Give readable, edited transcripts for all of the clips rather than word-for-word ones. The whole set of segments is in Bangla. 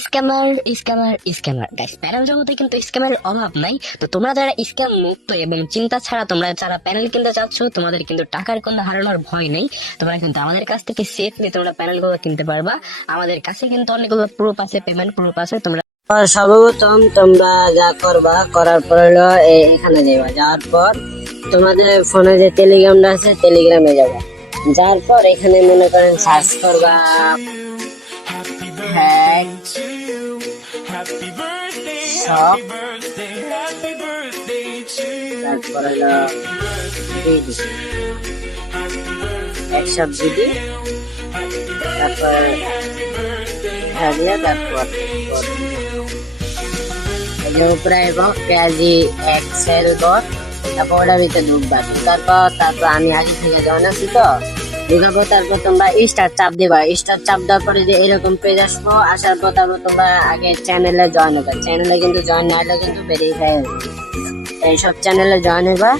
Scammer scammer scammer guys, panel জগতে কিন্তু স্ক্যামের অভাব নাই। তো তোমরা যারা স্ক্যাম মুক্ত এবং চিন্তা ছাড়া তোমরা যারা প্যানেল কিনতে চাচ্ছ, তোমাদের কিন্তু টাকার কোনো হারানোর ভয় নেই। তোমরা কিন্তু আমাদের কাছ থেকে সেফলি তোমরা প্যানেলগুলো কিনতে পারবা। আমাদের কাছে কিন্তু অনেকগুলো প্রুফ আছে, পেমেন্ট প্রুফ আছে। তোমরা সর্বপ্রথম তোমরা যা করবা, করার পর হলো এখানে যাবা। যাওয়ার পর তোমাদের ফোনে যে টেলিগ্রামটা আছে, টেলিগ্রামে যাবা। যাওয়ার পর এখানে মনে করেন সার্চ করবা হ্যাক শপ, তারপর হলো বিডি, একশপ বিডি, তারপর তারপর উপরে পেঁয়াজি এক্সেল বট, তারপর ওটার ভিতরে ঢুকবা। তারপর আমি আগে থেকে জয়েন আছি তো ঢুকাবো। তারপর তোমরা স্টার চাপ দিবা। স্টার চাপ দেওয়ার পরে যে এরকম পেজ আসবো, আসার পর তারপর তোমরা আগে চ্যানেলে জয়েন হবে। চ্যানেলে কিন্তু জয়েন না হলে কিন্তু ভেরিফাই হবে। এইসব চ্যানেলে জয়েন হবা।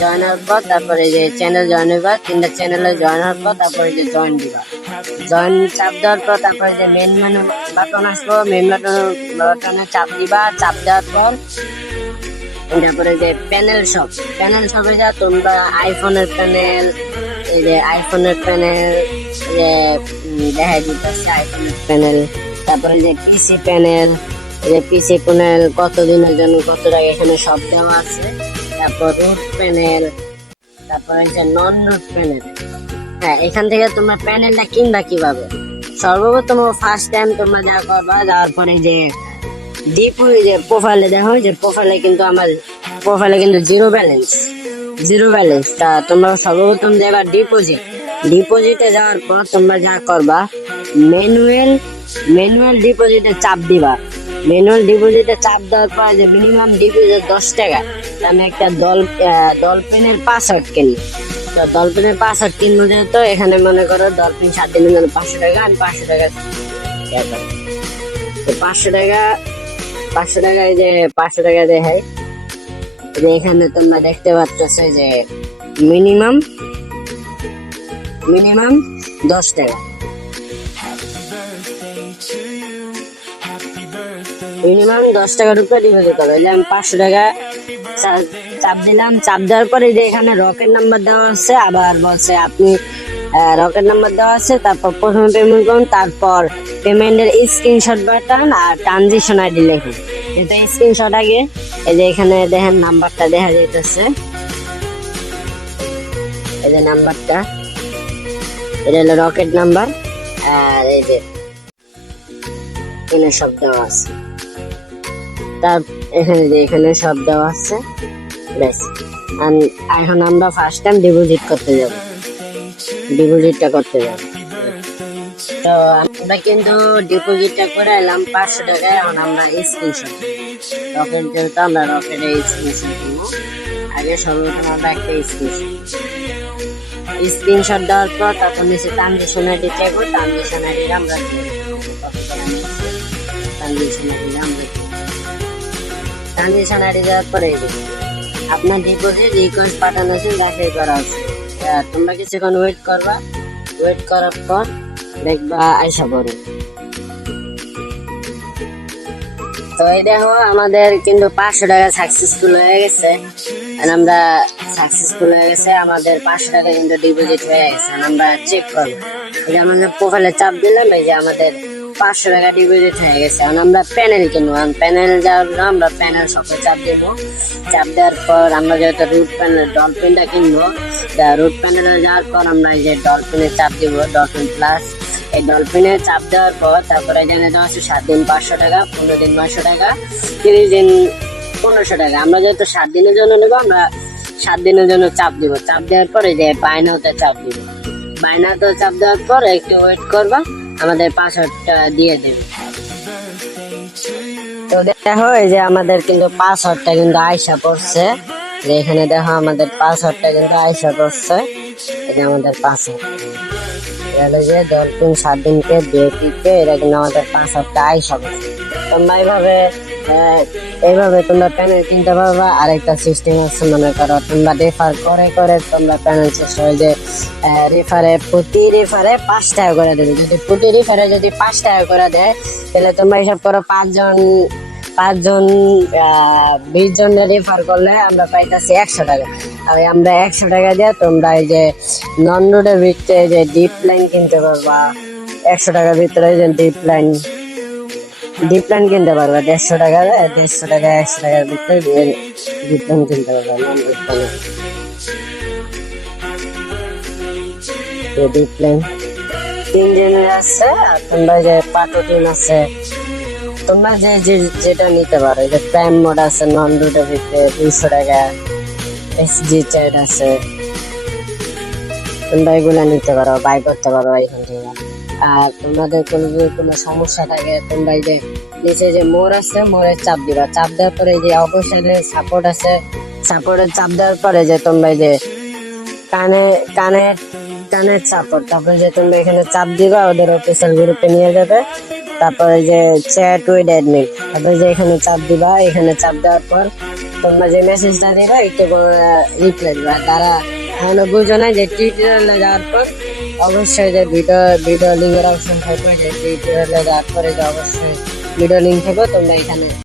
জয়েন হওয়ার পর তারপরে যে চ্যানেল জয়েন হবা, তিনটা চ্যানেলে জয়েন হওয়ার পর তারপরে যে জয়েন দিবা। জয়েন চাপ দেওয়ার পর তারপরে যে মেন মেনু বাটন আসবো, মেন বাটনে চাপ দিবা। চাপ দেওয়ার পর তারপরে যে প্যানেল শপে যা তোমরা আইফোনের প্যানেল, এই যে আইফোনের প্যানেল যে দেখা দিতেছে আইফোনের প্যানেল, তারপরে যে পিসি প্যানেল, যে পিসি প্যানেল কত দিনের জন্য কত টাকা এখানে সব দেওয়া আছে। তারপর রুট প্যানেল, তারপরে যে নন রুট প্যানেল। হ্যাঁ, এখান থেকে তোমরা প্যানেলটা কিনবা কিভাবে? সর্বপ্রথম ফার্স্ট টাইম তোমরা যা করবা, যাওয়ার পরে যে যে প্রোফাইলে দেখো, যে প্রোফাইলে কিন্তু আমার প্রোফাইলে কিন্তু জিরো ব্যালেন্স। তা তোমরা সর্বপ্রথম দেবা ডিপোজিটে যাওয়ার পর তোমরা যা করবা, ম্যানুয়াল ডিপোজিটে চাপ দিবা। ম্যানুয়াল ডিপোজিটে চাপ দেওয়ার পর যে মিনিমাম ডিপোজিট 10 টাকা। আমি একটা ডলফিনের পাসওয়ার্ড কিনি। তো ডলফিনের পাসওয়ার্ড কিনবো, যেহেতু এখানে মনে করো ডলফিন 7 দিনের জন্য 500 টাকা, আমি 500 টাকা তো 500 টাকা এই যে 500 টাকা দেখাই। এখানে তোমরা দেখতে পাচ্ছ যে মিনিমাম 10 টাকা। মিনিমাম 10 টাকার উপরে ডিপোজিট করো। আমি 500 টাকা চাপ দিলাম। চাপ দেওয়ার পরে যে এখানে রকেট নাম্বার দেওয়া আছে, আবার বলছে আপনি রকেট নাম্বার দেওয়া আছে। তারপর প্রথমে পেমেন্ট করুন, তারপর পেমেন্টের স্ক্রিনশট বাটন আর ট্রানজিশন আইডি লিখুন। যেটা স্ক্রিনশট আগে এই যে এখানে দেখেন নাম্বারটা দেখা যাইতেছে, এই যে নাম্বারটা, এটা হলো রকেট নাম্বার। আর এই যে এখানে সব দেওয়া আছে, তার এখানে সব দেওয়া আছে। ব্যাস, এখন আমরা ফার্স্ট টাইম ডিপোজিটটা করতে যাব। তো আমরা কিন্তু ডিপোজিটটা করে এলাম 500 টাকা। এখন আমরা স্ক্রিনশট রকেট, যেহেতু আমরা রকেটে স্ক্রিনশট দেবো। আগে সর্বপ্রথম আমরা একটা স্ক্রিনশট দেওয়ার পর তারপর নিচে ট্রানজিশন আইডি চাইবো। ট্রানজিশন আইডি আমরা ট্রানজিশন আইডি দেওয়ার পরে আপনার ডিপোজিট রিকোয়েস্ট পাঠানো আছে, যাচাই করা আছে। তোমরা কিছুক্ষণ ওয়েট করবা। ওয়েট করার পর দেখবা আইসা পড়ে। তো এই দেখো আমাদের কিন্তু 500 টাকা সাকসেসফুল হয়ে গেছে। আমাদের 500 টাকা কিন্তু ডিপোজিট হয়ে গেছে। আমরা চেক করবো, এই যে আমাদের প্রোফাইলে চাপ দিলাম, এই যে আমাদের 500 টাকা ডিপোজিট হয়ে গেছে। এখন আমরা প্যানেল কিনবো। প্যানেল যাওয়ার জন্য আমরা প্যানেল শপে চাপ দেবো। চাপ দেওয়ার পর আমরা যেহেতু রুট প্যানেল ডলফিনটা কিনবো, রুট প্যানেলে যাওয়ার পর আমরা এই যে ডলফিনে চাপ দিব, ডলফিন প্লাস। এই ডলফিনে চাপ দেওয়ার পর তারপরে এখানে দেওয়া আছে 7 দিন 500 টাকা, 15 দিন 900 টাকা, 30 দিন 1500 টাকা। আমরা যেহেতু 7 দিনের জন্য নেবো, আমরা 7 দিনের জন্য চাপ দিব। চাপ দেওয়ার পরে যে বাইনাতে চাপ দিব। বাইনাতে চাপ দেওয়ার পর একটু ওয়েট করবা, আমাদের পাসওয়ার্ডটা দিয়ে দেবে। তো দেখো এই যে আমাদের কিন্তু পাসওয়ার্ডটা কিন্তু আয়সা পড়ছে। যে এখানে দেখো আমাদের পাসওয়ার্ডটা কিন্তু আয়সা পড়ছে। এটা আমাদের পাসওয়ার্ড, যে ডলফিন 7 দিনকে বিএপিকে, এটা কিন্তু আমাদের পাসওয়ার্ডটা আয়সা পড়ছে। তোমরা এইভাবে এইভাবে তোমরা প্যানেল কিনতে পারবা। আরেকটা সিস্টেম আছে, মনে করো তোমরা রেফার করে করে তোমরা প্যানেল শেষ হয় যে প্রতি রেফারে 5 টাকা করে দেবে। যদি প্রতি রেফারে যদি 5 টাকা করে দেয়, তাহলে তোমরা হিসাব করো 5 জন 20 জনের রেফার করলে আমরা পাইতেছি 100 টাকা। আর আমরা 100 টাকা দিয়ে তোমরা এই যে নন রোডের ভিতরে যে ডিপ লাইন কিনতে পারবা। 100 টাকার ভিতরে যে ডিপ লাইন কিনতে পারবা। 150 টাকা 150 টাকা 100 টাকার ভিতরে ডিপ লাইন কিনতে পারবা। ডিপ লাইন 3 দিনের আছে। আর তোমরা যে পাটোটিন আছে, তোমরা যেটা নিতে পারো। যে প্রাইম মোড আছে নন রুটের ভিতরে 200 টাকা। এসজি চ্যাট আছে, তোমরা এগুলা নিতে পারো, বাই করতে পারো এখান থেকে। আর তোমাদের যদি কোনো সমস্যা থাকে, তোমরা এই যে নিচে যে মোর আছে, মোড়ের চাপ দিবা। চাপ দেওয়ার পরে যে অবশ্যই সাপোর্ট আছে, সাপোর্টের চাপ দেওয়ার পরে যে তোমরা এই যে কানের সাপোর্ট, তারপরে যে তোমরা এখানে চাপ দিবা, ওদের অফিসিয়াল গ্রুপে নিয়ে যাবে। তারপরে যে চ্যাট উইথ অ্যাডমিন, তারপরে যে এখানে চাপ দিবা। এখানে চাপ দেওয়ার পর তোমরা যে মেসেজটা দিবা একটু রিপ্লাই দিবা। তারা এখনো বুঝো না যে টিউটোরিয়ালে যাওয়ার পর অবশ্যই যে ভিডিও লিঙ্কের অপশন থাকবে। যে টিউটোরিয়ালে যাওয়ার পরে যে অবশ্যই ভিডিও লিঙ্ক থাকবে, তোমরা এখানে